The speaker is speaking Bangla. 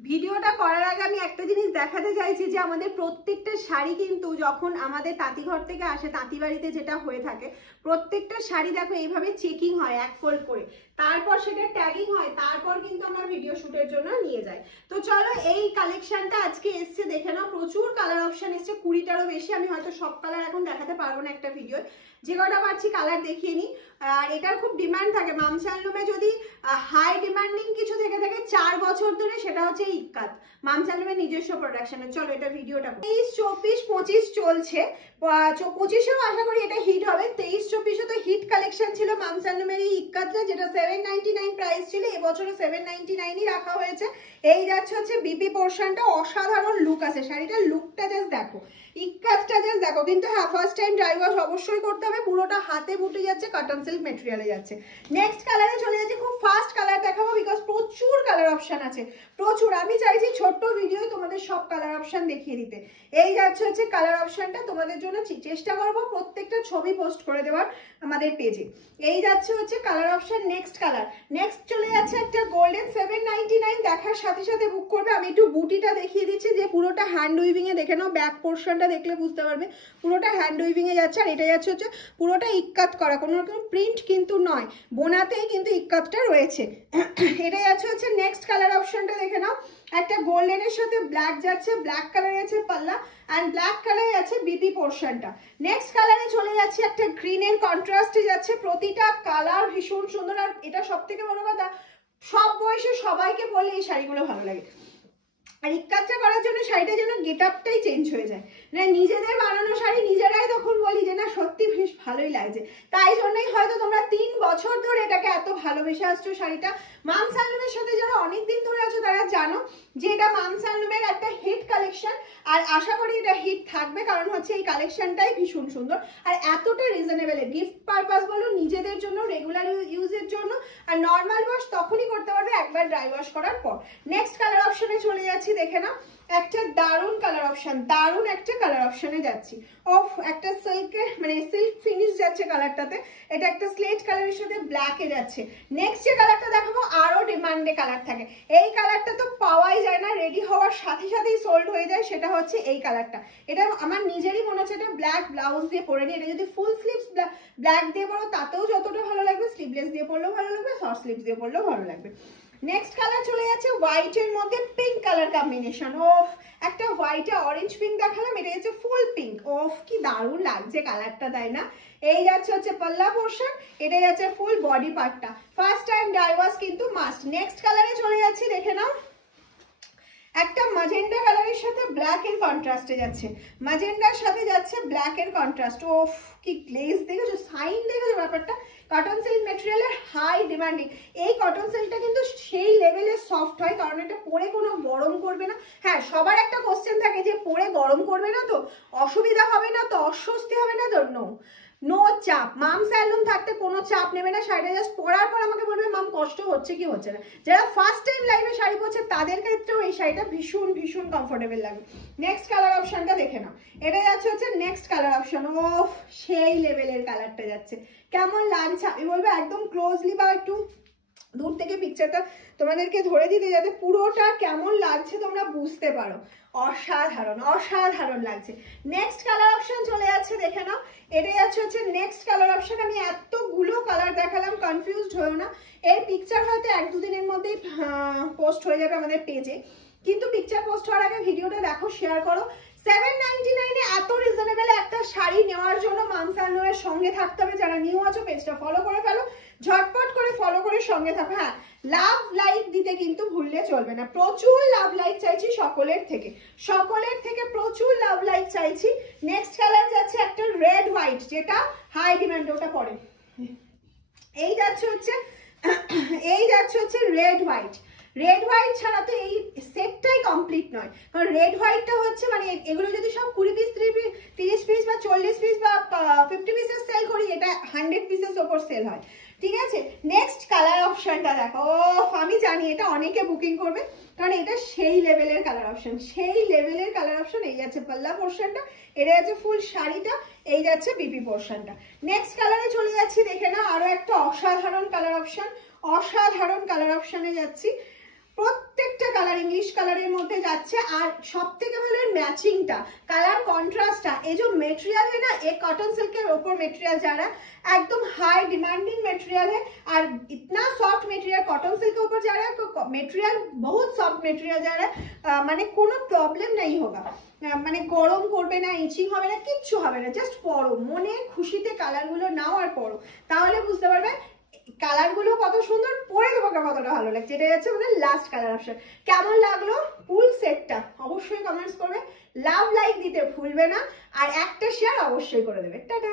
ভিডিওটা করার আগে আমি একটা জিনিস দেখাতে চাইছি যে আমাদের প্রত্যেকটা শাড়ি কিন্তু যখন আমাদের তাঁতিঘর থেকে আসে, তাঁতি বাড়িতে যেটা হয়ে থাকে, প্রত্যেকটা শাড়ি দেখো এইভাবে চেকিং হয় এক ফোল্ড করে, তারপর সেটা ট্যাগিং হয়, তারপর কিন্তু আমরা ভিডিও শুটের জন্য নিয়ে যাই। তো চলো এই কালেকশনটা আজকে এসছে, দেখে নাও। প্রচুর কালার অপশন এসছে, 20টারও বেশি। আমি হয়তো সব কালার এখন দেখাতে পারবো না একটা ভিডিও, যে কটা পারছি কালার দেখিয়ে নিই। আর এটার খুব ডিমান্ড থাকে মামস হ্যান্ডলুমে, যদি হাই ডিমান্ডিং কিছু থেকে থাকে 4 বছর ধরে, সেটা হচ্ছে ইক্কাত, মামস হ্যান্ডলুমের নিজস্ব প্রোডাকশনের। চলো এটা ভিডিওটা 23, 24, 25 চলছে। 25এও আশা করি এটা হিট হবে। 23, 24এ তো হিট কালেকশন ছিল মামস হ্যান্ডলুমের এই ইক্কাতটা, যেটা 799 প্রাইস ছিল, এবছরও 799ই রাখা হয়েছে। এই যাচ্ছে হচ্ছে বিপি পোর্শনটা, অসাধারণ লুক আছে শাড়িটার, লুকটা জাস্ট দেখো, ইক্কাতটা জাস্ট দেখো। কিন্তু হ্যাঁ, ফার্স্ট টাইম ড্রাই ওয়াশ অবশ্যই করতে হবে। পুরোটা হাতে বুটে যাচ্ছে, কটন সিল্ক মেটেরিয়ালে যাচ্ছে। নেক্সট কালারে চলে যাচ্ছে, খুব ফাস্ট কালার দেখাবো বিকজ প্রচুর কালার অপশন আছে, প্রচুর। আমি চাইছি ছোট্ট ভিডিও তোমাদের সব কালার অপশন দেখিয়ে দিতে। এই যাচ্ছে হচ্ছে কালার অপশনটা, তোমাদের জন্য চেষ্টা করবো প্রত্যেকটা ছবি পোস্ট করে দেওয়ার আমাদের পেজে। এই যাচ্ছে হচ্ছে colour option. Next colour, next চলে যাচ্ছে একটা গোল্ডেন, 799, দেখার সাথে সাথে বুক করবে। আমি একটু বুটিটা দেখিয়ে দিচ্ছি, যে পুরোটা হ্যান্ড উইভিং এ, দেখে নাও ব্যাক পোর্শনটা দেখলে বুঝতে পারবে, পুরোটা হ্যান্ড উইভিং এ যাচ্ছে। আর এটা যাচ্ছে হচ্ছে পুরোটা ইক্কাত করা, কোনো রকম প্রিন্ট কিন্তু নয়, বোনাতেই কিন্তু ইক্কাতটা রয়েছে। এটা যাচ্ছে হচ্ছে নেক্সট কালার অপশনটা, দেখে নাও। একটা গোল্ডেনের সাথে ব্ল্যাক যাচ্ছে, ব্ল্যাক কালারে আছে পাল্লা, এন্ড ব্ল্যাক কালারে আছে বিপি পোর্শনটা। নেক্সট কালারে চলে যাচ্ছে একটা গ্রিনের কন্ট্রাস্টে যাচ্ছে, প্রতিটা কালার ভীষণ সুন্দর। আর এটা সব থেকে বড় কথা, সব বয়সে সবাইকে পরলে এই শাড়িগুলো ভালো লাগে। আর ইক্কাতটা করার জন্য শাড়িটা যেন গেট আপটাই চেঞ্জ হয়ে যায়, না নিজেদের বানানো শাড়ি নিজেরাই তখন বলি যে না সত্যি বেশ ভালোই লাগছে। তাই জন্যই হয়তো তোমরা 3 বছর ধরে এটাকে এত ভালোবেসে আসছো শাড়িটা। মামস হ্যান্ডলুমের সাথে যারা অনেকদিন ধরে আছো তারা জানো যে এটা মামস হ্যান্ডলুমের একটা হিট কালেকশন, আর আশা করি এটা হিট থাকবে, কারণ হচ্ছে এই কালেকশনটাই ভীষণ সুন্দর আর এতটা রিজনেবল। গিফট পারপাস বলো, নিজেদের জন্য, রেগুলার ইউজের জন্য, আর নর্মাল ওয়াশ তখনই করতে পারবে একবার ড্রাই ওয়াশ করার পর। নেক্সট কালার অপশনে চলে যাচ্ছি, দেখে নাও। একটা দারুন কালার অপশন, দারুন একটা কালার অপশনে যাচ্ছি। অফ একটা সিল্কের মানে সিল্ক ফিনিশ যাচ্ছে কালারটাতে, এটা একটা স্লেট কালারের সাথে ব্ল্যাকে যাচ্ছে। নেক্সট যে কালারটা দেখাবো আরো ডিমান্ডে কালার থাকে, এই কালারটা তো পাওয়াই যায় না, রেডি হওয়ার সাথে সাথেই সোল্ড হয়ে যায়, সেটা হচ্ছে এই কালারটা। এটা আমার নিজেরই মনে হচ্ছে এটা ব্ল্যাক ব্লাউজ দিয়ে পরে নি, এটা যদি ফুল স্লিভস ব্ল্যাক দিয়ে পরো তাতেও যতটা ভালো লাগবে, স্লিভলেস দিয়ে পরলেও ভালো লাগবে, শর্ট স্লিভস দিয়ে পরলেও ভালো লাগবে। নেক্সট কালার চলে যাচ্ছে হোয়াইটের মধ্যে পিঙ্ক কালার কম্বিনেশন। অফ একটা হোয়াইটে অরেঞ্জ পিঙ্ক দেখালাম, এটা হচ্ছে ফুল পিঙ্ক। অফ কি দারুণ লাগছে কালারটা, তাই না? এই যাচ্ছে হচ্ছে পাল্লা পোর্শন, এটা যাচ্ছে ফুল বডি পার্টটা। ফার্স্ট টাইম ড্রাই ওয়াশ কিন্তু মাস্ট। নেক্সট কালারে চলে যাচ্ছে, দেখে নাও। একটা ম্যাজেন্ডা কালারের সাথে ব্ল্যাক এর কন্ট্রাস্টে যাচ্ছে, ম্যাজেন্ডার সাথে যাচ্ছে ব্ল্যাক এর কন্ট্রাস্ট। ওফ কি গ্লেজ দেখেছো, সাইন দেখেছো ব্যাপারটা। কটন সিল্ক মেটেরিয়ালের হাই ডিমান্ডিং, এই কটন সিল্কটা কিন্তু সেই লেভেলে সফট হয়, কারণ এটা পরে কোনো গরম করবে না। হ্যাঁ, সবার একটা কোশ্চেন থাকে যে পরে গরম করবে না তো, অসুবিধা হবে না তো, অস্বস্তি হবে না তো? নো চাপ, মামস হ্যান্ডলুম থাকতে কোনো চাপ নেবে না। শাড়িটা জাস্ট পরার পর আমাকে বলবে মাম কষ্ট হচ্ছে কি হচ্ছে না। যারা ফার্স্ট টাইম লাইভে শাড়ি পরছে তাদের ক্ষেত্রেও এই শাড়িটা ভীষণ ভীষণ কমফোর্টেবল লাগবে। নেক্সট কালার অপশনটা দেখে নাও, এটা যাচ্ছে হচ্ছে নেক্সট কালার অপশন। অফ সেই লেভেলের কালারটা যাচ্ছে, কেমন লাগছে আমি বলবো একদম ক্লোজলি বা একটু দূর থেকে পিকচারটা তোমাদেরকে ধরে দিতে, যাতে পুরোটা কেমন লাগছে তোমরা বুঝতে পারো। অসাধারণ অসাধারণ লাগছে। নেক্সট কালার অপশন চলে যাচ্ছে, দেখে নাও। এটা যাচ্ছে হচ্ছে নেক্সট কালার অপশন। আমি এতগুলো কালার দেখালাম, কনফিউজড হয়েও না। এর পিকচার হয়তো 1-2 দিনের মধ্যেই পোস্ট হয়ে যাবে আমাদের পেজে, কিন্তু পিকচার পোস্ট হওয়ার আগে ভিডিওটা দেখো, শেয়ার করো। 799 এ এত রিজনেবল একটা শাড়ি নেওয়ার জন্য মামস হ্যান্ডলুমের সঙ্গে থাকতে হবে। যারা নিউ আছো পেজটা ফলো করে ফেলো, ঝটপট করে ফলো করে সঙ্গে থাকো। হ্যাঁ, লাভ লাইক দিতে কিন্তু ভুললে চলবে না, প্রচুর লাভ লাইক চাইছি সকলের থেকে, সকলের থেকে প্রচুর লাভ লাইক চাইছি। নেক্সট কালার যাচ্ছে একটা রেড হোয়াইট, যেটা হাই ডিমান্ড, ওটা পরে। এই যাচ্ছে হচ্ছে রেড হোয়াইট। রেড হোয়াইট ছাড়া তো এই সেটটাই কমপ্লিট নয়, কারণ রেড হোয়াইটটা হচ্ছে মানে এগুলো যদি সব 20 পিস 30 পিস বা 40 পিস বা 50 পিসের সেল করি, এটা 100 পিসের ওপর সেল হয়, ঠিক আছে? নেক্সট কালার অপশনটা দেখো। আমি জানি এটা অনেকে বুকিং করবে, কারণ এটা সেই লেভেলের কালার অপশন, সেই লেভেলের কালার অপশন। এই যাচ্ছে পাল্লা পোর্শনটা, এটা যাচ্ছে ফুল শাড়িটা, এই যাচ্ছে বিপি পোর্শনটা। নেক্সট কালারে চলে যাচ্ছি, দেখে নাও। আরো একটা অসাধারণ কালার অপশন, অসাধারণ কালার অপশনে যাচ্ছি। প্রত্যেকটা কালার ইংলিশ কালারের মধ্যে যাচ্ছে। আর সব থেকে ভালো ম্যাচিংটা, কালার কন্ট্রাস্টটা। এই যে মেটেরিয়াল है ना, एक कॉटन सिल्क के ऊपर मटेरियल जा रहा है, एकदम हाई डिमांडिंग मटेरियल है और इतना सॉफ्ट मटेरियल कॉटन सिल्क के ऊपर जा रहा है, तो मटेरियल बहुत सॉफ्ट मटेरियल जा रहा है, মানে কোনো প্রবলেম नहीं होगा, মানে গরম করবে না, ইচিং হবে না, কিচ্ছু হবে না। জাস্ট পরো, মনে খুশিতে কালারগুলো নাও আর পরো, তাহলে বুঝতে পারবে কালারগুলো কত সুন্দর, পরে তোমাকে কতটা ভালো লাগছে। এটা হচ্ছে আমাদের লাস্ট কালার অপশন। কেমন লাগলো ফুল সেটটা অবশ্যই কমেন্টস করবে, লাভ লাইক দিতে ভুলবে না, আর একটা শেয়ার অবশ্যই করে দেবে। টাটা।